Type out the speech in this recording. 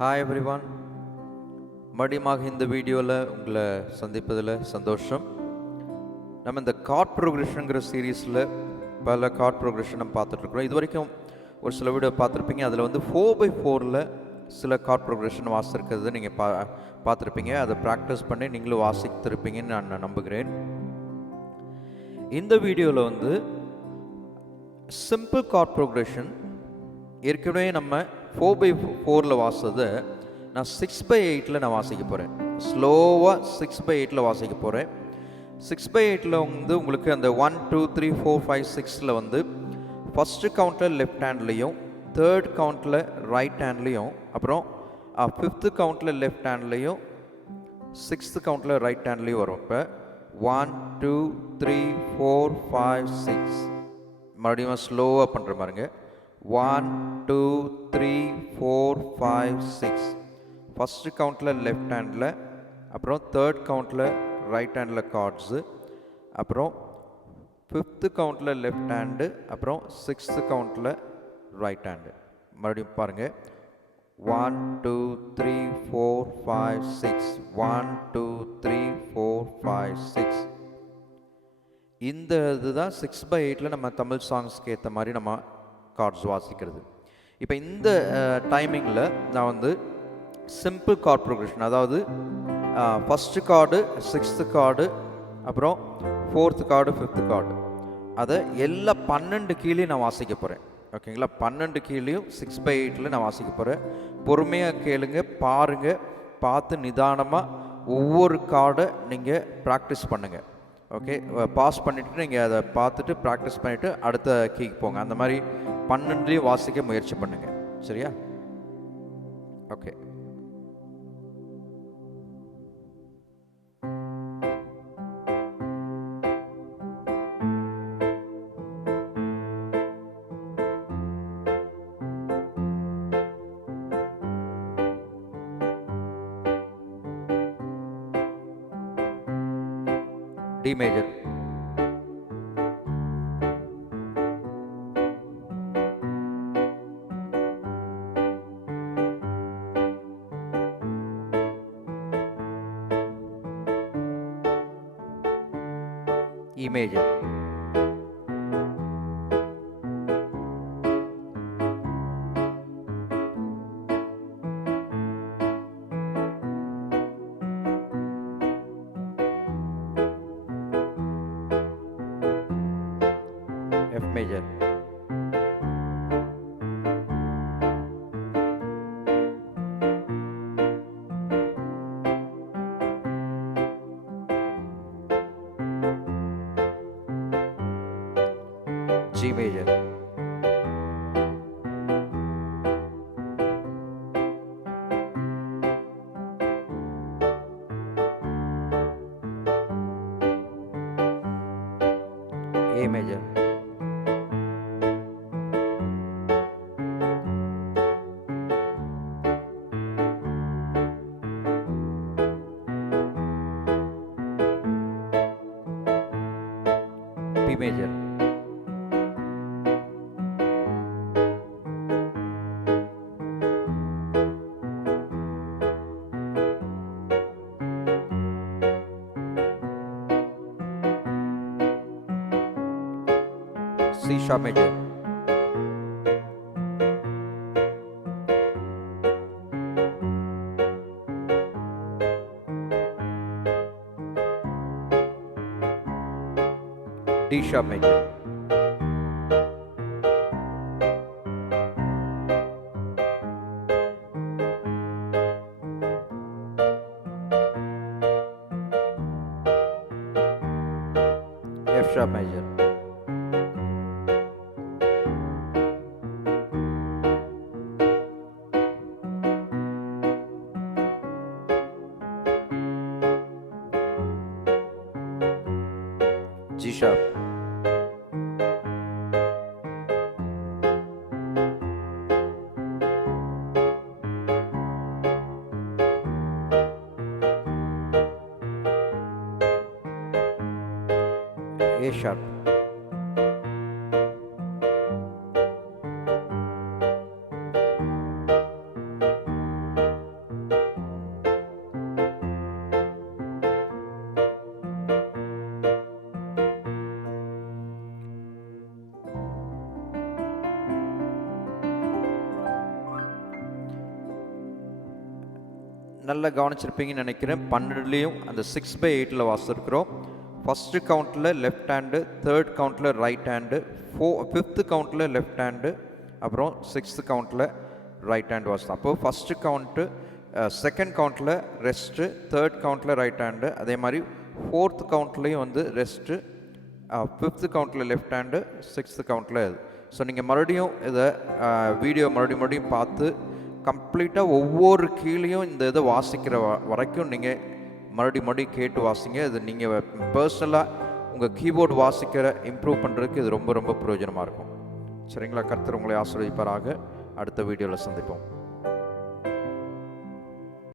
Hi everyone, மறுபடியும் இந்த வீடியோவில் உங்களை சந்திப்பதில் சந்தோஷம். நம்ம இந்த கார்ட் ப்ரோக்ரெஷனுங்கிற சீரீஸில் பல கார்ட் ப்ரோக்ரெஷன் நம்ம பார்த்துட்ருக்குறோம். இது வரைக்கும் ஒரு சில வீடியோ பார்த்துருப்பீங்க. அதில் 4x4 சில கார்ட் ப்ரோக்ரெஷன் வாசிக்கிறது நீங்கள் பார்த்துருப்பீங்க. அதை ப்ராக்டிஸ் பண்ணி நீங்களும் வாசித்திருப்பீங்கன்னு நான் நம்புகிறேன். இந்த வீடியோவில் சிம்பிள் கார்ட் ப்ரோக்ரெஷன் ஏற்கனவே நம்ம 4x4 வாசித்ததை நான் 6x8 நான் வாசிக்க போகிறேன். ஸ்லோவாக 6x8 வாசிக்க போகிறேன். 6x8 உங்களுக்கு அந்த 1 2 3 4 5 6 ஃபஸ்ட்டு கவுண்டில் லெஃப்ட் ஹேண்ட்லேயும், தேர்ட் கவுண்டில் ரைட் ஹேண்ட்லேயும், அப்புறம் ஃபிஃப்த்து கவுண்டில் லெஃப்ட் ஹேண்ட்லேயும், சிக்ஸ்த்து கவுண்டில் ரைட் ஹேண்ட்லேயும் வரும். இப்போ 1 2 3 4 5 6 மறுபடியும் ஸ்லோவாக பண்ணுற மாதிரிங்க. 1 2 3 4 5 6 ஃபஸ்ட்டு கவுண்டில் லெஃப்ட் ஹேண்டில், அப்புறம் தேர்ட் கவுண்டில் ரைட் ஹேண்டில் கார்ட்ஸு, அப்புறம் ஃபிஃப்த்து கவுண்டில் லெஃப்ட் ஹேண்டு, அப்புறம் சிக்ஸ்த்து கவுண்டில் ரைட் ஹேண்டு. மறுபடியும் பாருங்கள். 1 2 3 4 5 6 1 2 3 4 5 6. இந்த இதுதான் 6x8 நம்ம தமிழ் சாங்ஸ்க்கு ஏற்ற மாதிரி நம்ம கார்ட்ஸ் வாசிக்கிறது. இப்போ இந்த டைமிங்கில் நான் சிம்பிள் கார்ட் ப்ரோக்ரெஷன், அதாவது ஃபஸ்ட்டு கார்டு, சிக்ஸ்த்து கார்டு, அப்புறம் ஃபோர்த்து கார்டு, ஃபிஃப்த்து கார்டு, அதை எல்லா 12 கீழேயும் நான் வாசிக்க போகிறேன். ஓகேங்களா? 12 கீழேயும் 6x8 நான் வாசிக்க போகிறேன். பொறுமையாக கேளுங்க, பாருங்கள். பார்த்து நிதானமாக ஒவ்வொரு கார்டை நீங்கள் ப்ராக்டிஸ் பண்ணுங்கள். ஓகே, பாஸ் பண்ணிவிட்டு நீங்கள் அதை பார்த்துட்டு ப்ராக்டிஸ் பண்ணிவிட்டு அடுத்த கீக்கு போங்க. அந்த மாதிரி 12 வாசிக்க முயற்சி பண்ணுங்கள். சரியா? Okay. D major, E major, F major, G major, A major, B major, C sharp major, D sharp major, F sharp major, G sharp, A sharp, நல்லா கவனிச்சிருப்பீங்கன்னு நினைக்கிறேன். 12லேயும் அந்த 6/8 வாசிச்சிருக்கிறோம். ஃபஸ்ட்டு கவுண்டில் லெஃப்ட் ஹேண்டு, தேர்ட் கவுண்டில் ரைட் ஹேண்டு, ஃபிஃப்த்து கவுண்டில் left hand, அப்புறம் 6th கவுண்டில் ரைட் ஹேண்ட் வாசித்தோம். அப்போது ஃபஸ்ட்டு கவுண்ட்டு, செகண்ட் கவுண்டில் ரெஸ்ட்டு, தேர்ட் கவுண்டில் ரைட் ஹேண்டு, அதே மாதிரி ஃபோர்த் கவுண்ட்லேயும் வந்து ரெஸ்ட்டு, ஃபிஃப்த்து கவுண்டில் லெஃப்ட் ஹேண்டு, 6th கவுண்டில் இது. ஸோ நீங்கள் மறுபடியும் இதை வீடியோ மறுபடியும் பார்த்து கம்ப்ளீட்டாக ஒவ்வொரு கீழேயும் இந்த இதை வாசிக்கிற வரைக்கும் நீங்கள் மறுபடியும் கேட்டு வாசிங்க. இது நீங்கள் பர்சனலாக உங்கள் கீபோர்டு வாசிக்கிற இம்ப்ரூவ் பண்ணுறதுக்கு இது ரொம்ப ரொம்ப பிரயோஜனமாக இருக்கும். சரிங்களா? கர்த்தர் உங்களை ஆசீர்வதிப்பாராக. அடுத்த வீடியோவில் சந்திப்போம்.